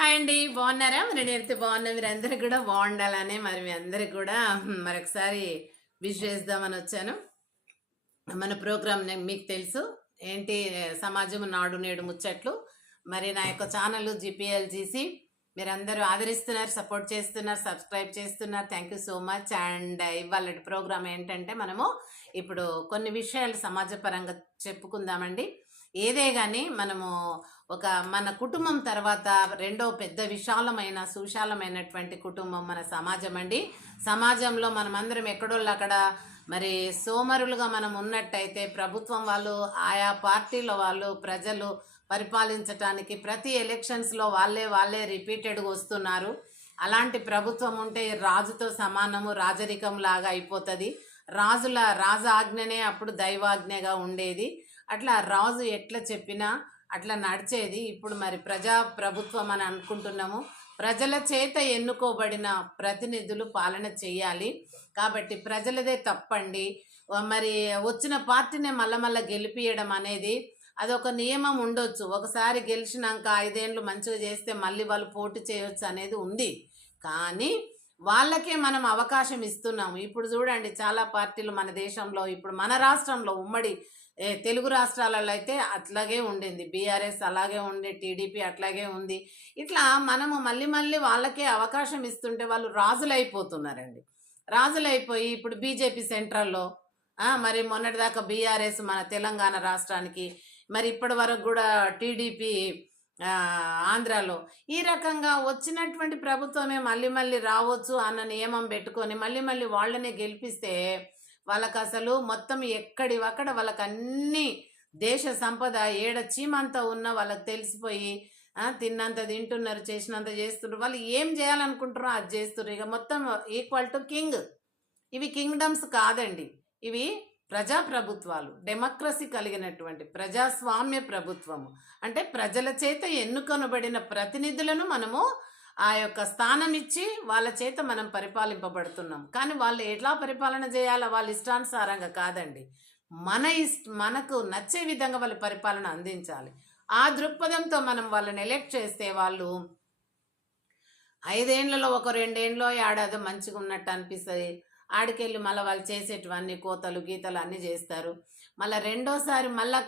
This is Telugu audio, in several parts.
హాయ్ అండి, బాగున్నారా? నేనైతే బాగున్నా. మీరందరూ కూడా బాగుండాలని మరి మీ అందరికి కూడా మరొకసారి విష్ చేద్దామని వచ్చాను. మన ప్రోగ్రామ్ మీకు తెలుసు ఏంటి, సమాజం నాడు నేడు ముచ్చట్లు. మరి నా యొక్క ఛానల్ జిపిఎల్జిసి మీరందరూ ఆదరిస్తున్నారు, సపోర్ట్ చేస్తున్నారు, సబ్స్క్రైబ్ చేస్తున్నారు. Thank you so much. And ఇవాళ ప్రోగ్రామ్ ఏంటంటే మనము ఇప్పుడు కొన్ని విషయాలు సమాజపరంగా చెప్పుకుందామండి. ఏదే కానీ మనము మన కుటుంబం తర్వాత రెండో పెద్ద విశాలమైన సుశాలమైనటువంటి కుటుంబం మన సమాజం అండి. సమాజంలో మనమందరం ఎక్కడోళ్ళు అక్కడ మరి సోమరులుగా మనం ఉన్నట్టయితే ప్రభుత్వం వాళ్ళు, ఆయా పార్టీల వాళ్ళు, ప్రజలు పరిపాలించటానికి ప్రతి ఎలక్షన్స్లో వాళ్ళే రిపీటెడ్గా వస్తున్నారు. అలాంటి ప్రభుత్వం ఉంటే రాజుతో సమానము, రాజరికం లాగా అయిపోతుంది. రాజు ఆజ్ఞనే అప్పుడు దైవాజ్ఞగా ఉండేది. అట్లా రాజు ఎట్లా చెప్పినా అట్లా నడిచేది. ఇప్పుడు మరి ప్రభుత్వం అని అనుకుంటున్నాము. ప్రజల చేత ఎన్నుకోబడిన ప్రతినిధులు పాలన చేయాలి. కాబట్టి ప్రజలదే తప్పండి. మరి వచ్చిన పార్టీనే మళ్ళా గెలిపియడం అనేది అదొక నియమం ఉండొచ్చు. ఒకసారి గెలిచినాక 5 ఏళ్ళు మంచిగా చేస్తే మళ్ళీ వాళ్ళు పోటీ చేయొచ్చు అనేది ఉంది. కానీ వాళ్ళకే మనం అవకాశం ఇస్తున్నాము. ఇప్పుడు చూడండి, చాలా పార్టీలు మన దేశంలో, ఇప్పుడు మన రాష్ట్రంలో ఉమ్మడి తెలుగు రాష్ట్రాలలో అయితే అట్లాగే ఉండింది. బీఆర్ఎస్ అలాగే ఉండే, టీడీపీ అట్లాగే ఉంది. ఇట్లా మనము మళ్ళీ వాళ్ళకే అవకాశం ఇస్తుంటే వాళ్ళు రాజులైపోతున్నారండి. రాజులైపోయి ఇప్పుడు బీజేపీ సెంట్రల్లో, మరి మొన్నటిదాకా బీఆర్ఎస్ మన తెలంగాణ రాష్ట్రానికి, మరి ఇప్పటి వరకు కూడా టీడీపీ ఆంధ్రాలో. ఈ రకంగా వచ్చినటువంటి ప్రభుత్వమే మళ్ళీ రావచ్చు అన్న నియమం పెట్టుకొని మళ్ళీ వాళ్ళనే గెలిపిస్తే వాళ్ళకి అసలు మొత్తం ఎక్కడివక్కడ వాళ్ళకి అన్ని దేశ సంపద ఏడ చీమంతా ఉన్నా వాళ్ళకి తెలిసిపోయి తిన్నంత తింటున్నారు, చేసినంత చేస్తున్నారు. వాళ్ళు ఏం చేయాలనుకుంటారో అది చేస్తున్నారు. ఇక మొత్తం ఈక్వల్ టు కింగ్. ఇవి కింగ్డమ్స్ కాదండి, ఇవి ప్రజాప్రభుత్వాలు, డెమోక్రసీ కలిగినటువంటి ప్రజాస్వామ్య ప్రభుత్వము. అంటే ప్రజల చేత ఎన్నుకొనబడిన ప్రతినిధులను మనము ఆ యొక్క స్థానం ఇచ్చి వాళ్ళ చేత మనం పరిపాలింపబడుతున్నాం. కానీ వాళ్ళు ఎట్లా పరిపాలన చేయాలో వాళ్ళ ఇష్టానుసారంగా కాదండి, మనకు నచ్చే విధంగా వాళ్ళ పరిపాలన అందించాలి. ఆ దృక్పథంతో మనం వాళ్ళని ఎలెక్ట్ చేస్తే వాళ్ళు 5 ఏళ్లలో ఒక 2 ఏళ్ళలో ఏడాది మంచిగా ఉన్నట్టు అనిపిస్తుంది. ఆడికెళ్ళి మళ్ళీ వాళ్ళు చేసేటివన్నీ కోతలు గీతలు అన్నీ చేస్తారు. మళ్ళీ రెండోసారి మళ్ళా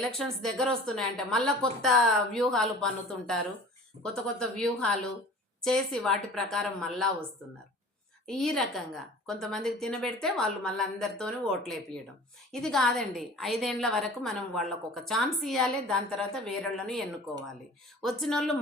ఎలక్షన్స్ దగ్గర వస్తున్నాయంటే మళ్ళీ కొత్త వ్యూహాలు పన్నుతుంటారు. కొత్త వ్యూహాలు చేసి వాటి ప్రకారం మళ్ళా వస్తున్నారు. ఈ రకంగా కొంతమందికి తినబెడితే వాళ్ళు మళ్ళీ అందరితోనూ ఓట్లేపియడం. ఇది కాదండి. 5 ఏళ్ల వరకు మనం వాళ్ళకు ఒక ఛాన్స్ ఇవ్వాలి. దాని తర్వాత వేరేళ్ళను ఎన్నుకోవాలి. వచ్చిన వాళ్ళు